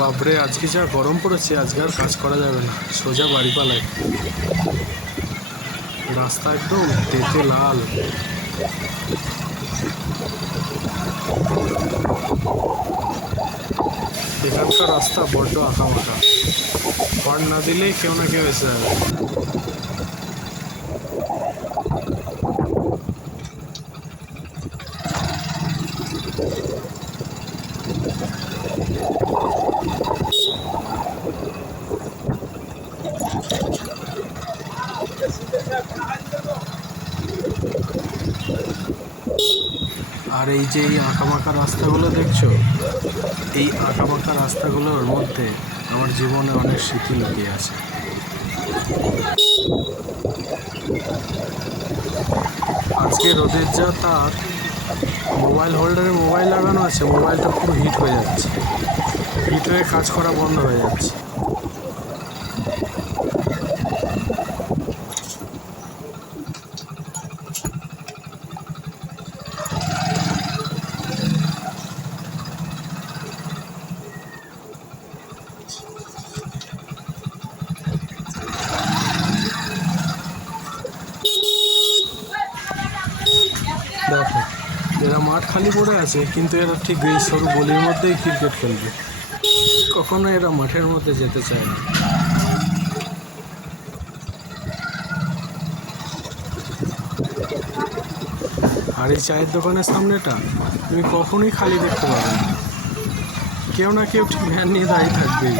বাপরে, আজকে যা গরম পড়েছে, আজকে আর কাজ করা যাবে না, সোজা বাড়ি পালাই। রাস্তা একদম তেতে লাল। এখানকার রাস্তা বড্ড আঁকাবাঁকা, হর্ন না দিলেই কেউ না কেউ এসে যাবে। আর এই যে এই আঁকাবাঁকা রাস্তাগুলো দেখছো, এই আঁকাবাঁকা রাস্তাগুলোর মধ্যে আমার জীবনে অনেক স্মৃতি লুকিয়ে আছে। আজকে রোদের যা তাপ, মোবাইল হোল্ডারে মোবাইল লাগানো আছে, মোবাইলটা পুরো হিট হয়ে যাচ্ছে, হিট হয়ে কাজ করা বন্ধ হয়ে যাচ্ছে। দেখো, এরা মাঠ খালি পড়ে আছে, কিন্তু এরা ঠিক এই সরু গলির মধ্যেই ক্রিকেট খেলবে, কখনো এরা মাঠের মধ্যে যেতে চায় না। আর এই চায়ের দোকানের সামনেটা তুমি কখনোই খালি দেখতে পাবে না, কেউ না কেউ ঠিক ভ্যান নিয়ে দাঁড়িয়ে থাকবেই।